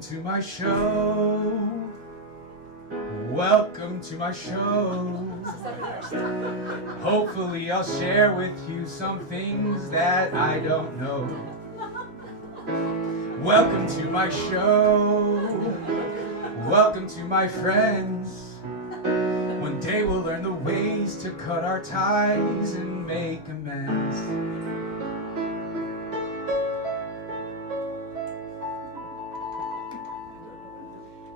Welcome to my show. Welcome to my show. Hopefully I'll share with you some things that I don't know. Welcome to my show. Welcome to my friends. One day we'll learn the ways to cut our ties and make amends.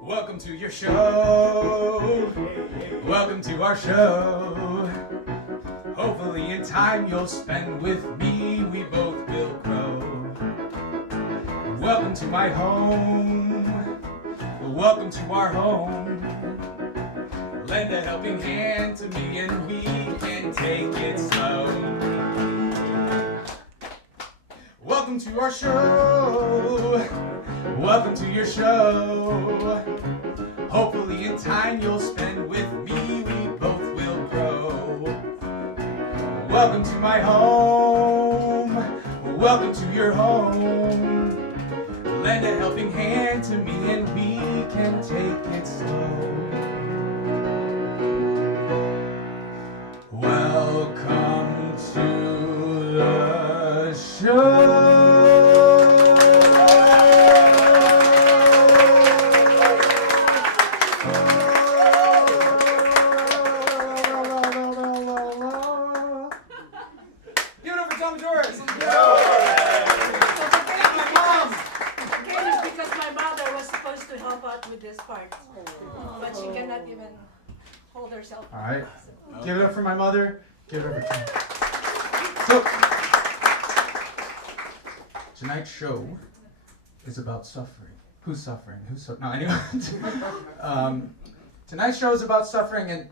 Welcome to your show. Welcome to our show. Hopefully in time you'll spend with me, we both will grow. Welcome to my home. Welcome to our home. Lend a helping hand to me and we can take it slow. Welcome to our show. Welcome to your show. Hopefully in time you'll spend with me, we both will grow. Welcome to my home. Welcome to your home. Lend a helping hand to me and we can take it slow. Welcome to the show. All right, give it up for my mother. Give it up for So, tonight's show is about suffering. Who's suffering? No, anyway. Tonight's show is about suffering, and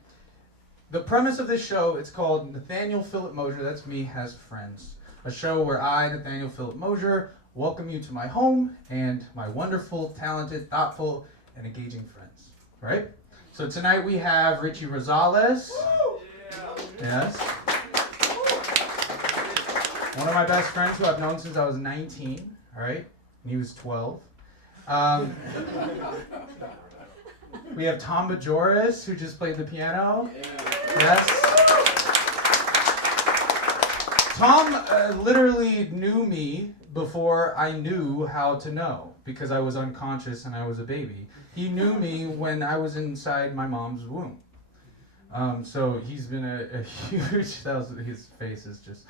the premise of this show, it's called Nathanael Philip Mosher, that's me, has friends. A show where I, Nathanael Philip Mosher, welcome you to my home and my wonderful, talented, thoughtful, and engaging friends. Right? So tonight we have richrosales. Yes. One of my best friends who I've known since I was 19. All right. And he was 12. We have Tom Bajoris, who just played the piano. Yes. Tom literally knew me before I knew how to know, because I was unconscious and I was a baby. He knew me when I was inside my mom's womb. So he's been a huge, his face is just,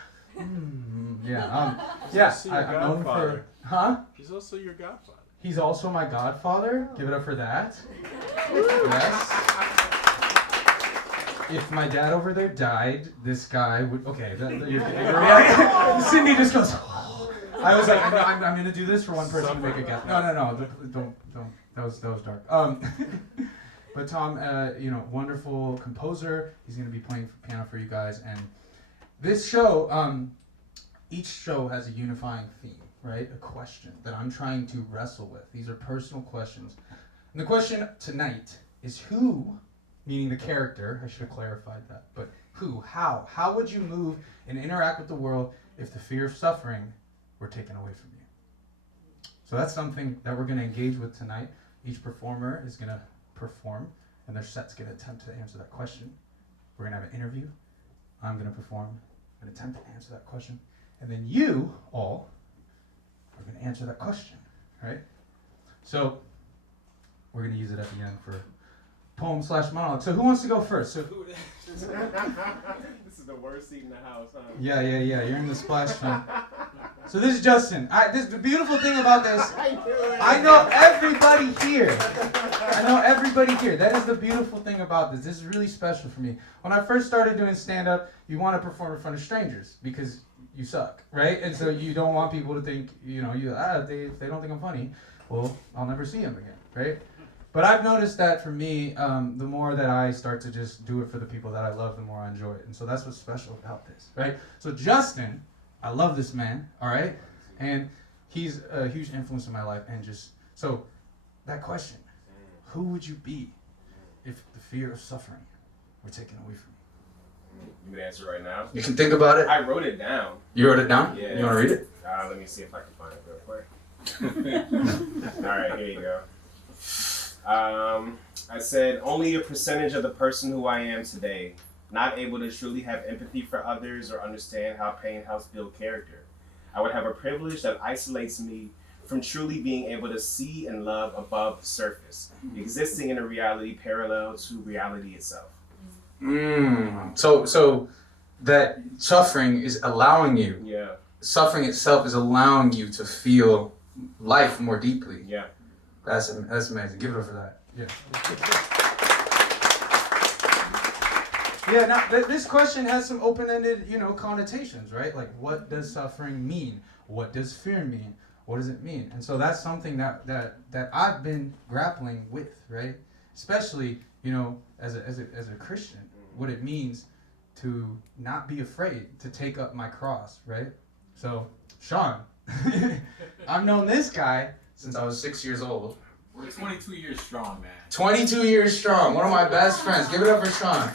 yeah. Yeah, I've known him for, He's also your godfather. He's also my godfather. Give it up for that. Yes. If my dad over there died, this guy would, okay, Cindy just goes, I was like, I'm going to do this for one person to make a guess. No, don't. That was dark. But Tom, wonderful composer. He's going to be playing piano for you guys. And this show, each show has a unifying theme, right? A question that I'm trying to wrestle with. These are personal questions. And the question tonight is who, meaning the character, I should have clarified that, but who, how would you move and interact with the world if the fear of suffering were taken away from you? So that's something that we're going to engage with tonight. Each performer is going to perform, and their set's going to attempt to answer that question. We're going to have an interview. I'm going to perform, an attempt to answer that question. And then you all are going to answer that question, right? So we're going to use it at the end for poem/monologue. So who wants to go first? So who? This is the worst seat in the house, huh? Yeah. You're in the splash film. So this is Justin. The beautiful thing about this, I know everybody here. That is the beautiful thing about this. This is really special for me. When I first started doing stand-up, you want to perform in front of strangers because you suck, right? And so you don't want people to think, if they don't think I'm funny, well, I'll never see them again, right? But I've noticed that for me, the more that I start to just do it for the people that I love, the more I enjoy it. And so that's what's special about this, right? So Justin, I love this man, all right? And he's a huge influence in my life. And so that question, who would you be if the fear of suffering were taken away from you? You can answer right now. You can think about it. I wrote it down. You wrote it down? Yeah. You want to read it? Let me see if I can find it real quick. Alright, here you go. I said, only a percentage of the person who I am today, not able to truly have empathy for others or understand how pain helps build character. I would have a privilege that isolates me from truly being able to see and love above the surface, existing in a reality parallel to reality itself. So that suffering is allowing you. Yeah. Suffering itself is allowing you to feel life more deeply. Yeah. That's amazing. Give it up for that. Yeah. Yeah. Now this question has some open-ended, connotations, right? Like, what does suffering mean? What does fear mean? What does it mean? And so that's something that I've been grappling with, right? Especially, as a Christian, what it means to not be afraid to take up my cross, right? So, Sean, I've known this guy since I was 6 years old. We're 22 years strong, man. 22 years strong. One of my best friends. Give it up for Sean.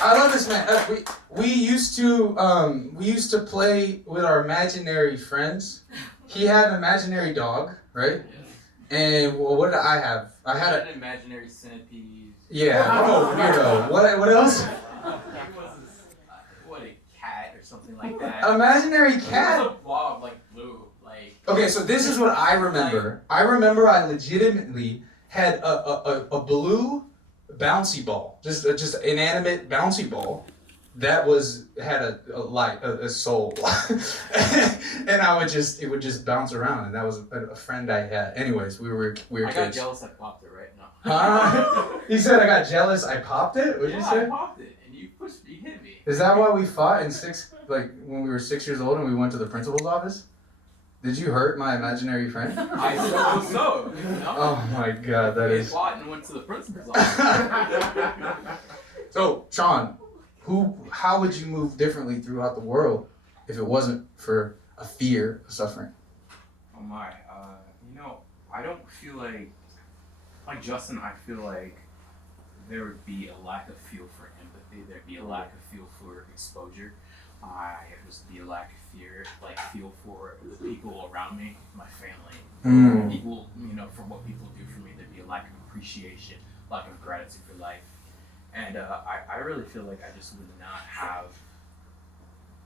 I love this man. We used to play with our imaginary friends. He had an imaginary dog, right? Yeah. And what did I have? I had an imaginary centipede. Yeah. Oh, weirdo. What else? What, a cat or something like that? An imaginary cat. It was a blob, like blue, like. Okay, so this is what I remember. I remember I legitimately had a blue bouncy ball, just inanimate bouncy ball that had a soul, and it would just bounce around, and that was a friend I had. Anyways, we were I kids. got jealous. I popped it right now. Huh? You said I got jealous. I popped it. What did you say? I popped it, and you hit me. Is that why we fought when we were 6 years old and we went to the principal's office? Did you hurt my imaginary friend? I suppose so. Oh my God, that is. We fought and went to the principal's office. So, Sean, how would you move differently throughout the world if it wasn't for a fear of suffering? Oh my, I don't feel like Justin, I feel like there would be a lack of feel for empathy. There'd be a lack of feel for exposure. It would be a lack of feel for the people around me, my family, people, for what people do for me. There'd be a lack of appreciation, lack of gratitude for life. And I really feel like I just would not have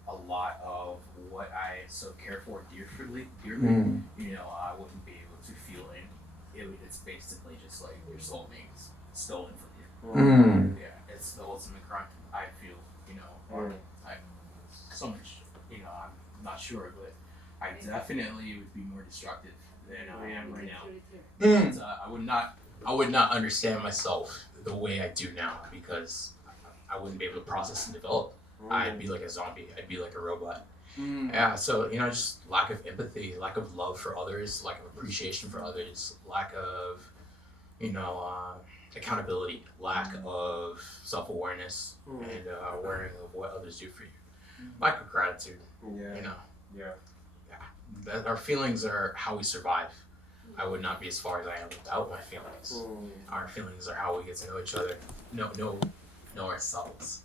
a lot of what I so care for dearly. I wouldn't be able to feel it. It's basically just like your soul being stolen from you. Yeah, it's the ultimate crime. I feel, so much, I'm not sure, but I definitely would be more destructive than I am right now. And, I would not understand myself the way I do now because I wouldn't be able to process and develop. I'd be like a zombie. I'd be like a robot. Yeah, so, just lack of empathy, lack of love for others, lack of appreciation for others, lack of, accountability, lack of self-awareness, and awareness of what others do for you. Lack of gratitude, Our feelings are how we survive. I would not be as far as I am without my feelings. Our feelings are how we get to know each other, know ourselves.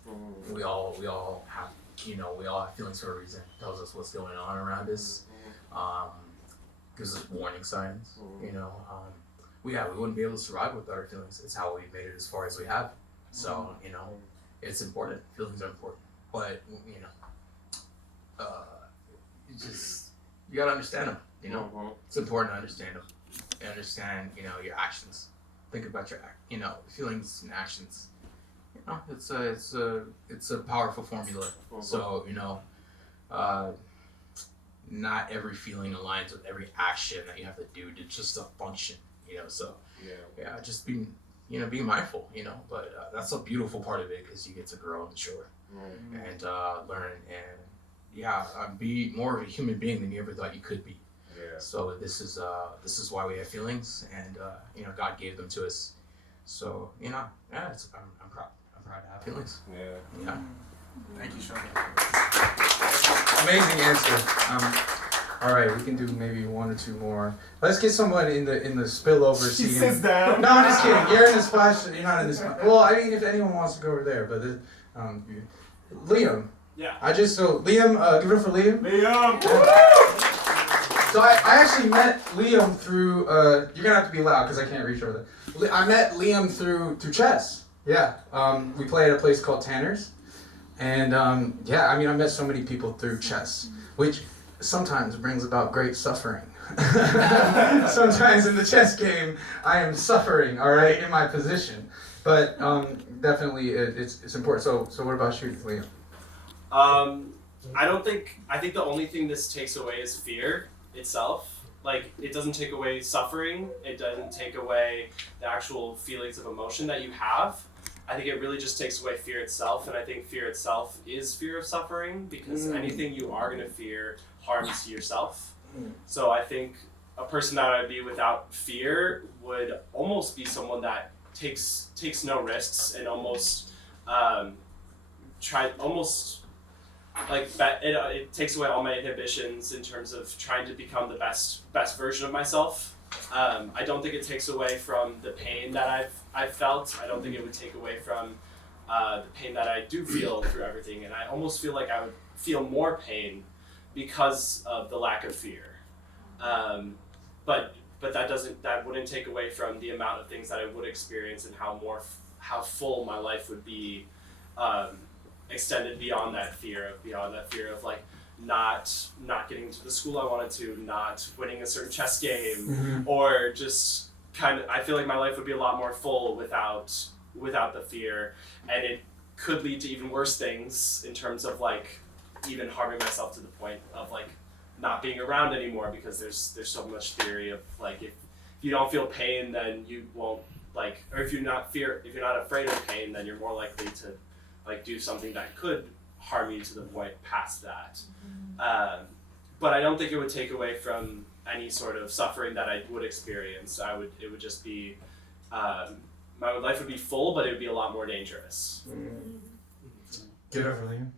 We all have, we all have feelings for a reason. It tells us what's going on around us. Gives us warning signs. We wouldn't be able to survive without our feelings. It's how we made it as far as we have. So it's important. Feelings are important, but you gotta understand them. It's important to understand them. And understand, your actions. Think about your, feelings and actions. It's a powerful formula. So not every feeling aligns with every action that you have to do to just function. Just being mindful. But that's a beautiful part of it because you get to grow and mature and learn and be more of a human being than you ever thought you could be. So this is why we have feelings, and God gave them to us. So I'm proud. I'm proud to have feelings. Yeah. Thank you, Sean. Amazing answer. All right, we can do maybe one or two more. Let's get someone in the spillover seating. She sits down. No, I'm just kidding. You're in the splash. You're not in the splash. Well, I mean, if anyone wants to go over there, but Liam. Yeah. Liam, give it up for Liam. Liam. So I actually met Liam through, you're gonna have to be loud because I can't reach over there. I met Liam through chess. Yeah. We play at a place called Tanner's. And yeah, I mean, I met so many people through chess, which sometimes brings about great suffering. Sometimes in the chess game, I am suffering, all right, in my position. But definitely it's important. So what about you, Liam? I think the only thing this takes away is fear itself. Like, it doesn't take away suffering. It doesn't take away the actual feelings of emotion that you have. I think it really just takes away fear itself, and I think fear itself is fear of suffering, because anything you are going to fear harms yourself. So I think a person that I'd be without fear would almost be someone that takes no risks and almost it takes away all my inhibitions in terms of trying to become the best version of myself. I don't think it takes away from the pain that I've felt. I don't think it would take away from the pain that I do feel through everything, and I almost feel like I would feel more pain because of the lack of fear. But that wouldn't take away from the amount of things that I would experience and how full my life would be, extended beyond that fear of like not getting to the school I wanted to, not winning a certain chess game, or just I feel like my life would be a lot more full without the fear, and it could lead to even worse things in terms of like even harming myself to the point of like not being around anymore, because there's so much theory of like if you don't feel pain, then you won't like, or if you're not afraid of pain, then you're more likely to like do something that could harm you to the point past that. But I don't think it would take away from any sort of suffering that I would experience. It would just be, my life would be full, but it would be a lot more dangerous. Get over, Liam.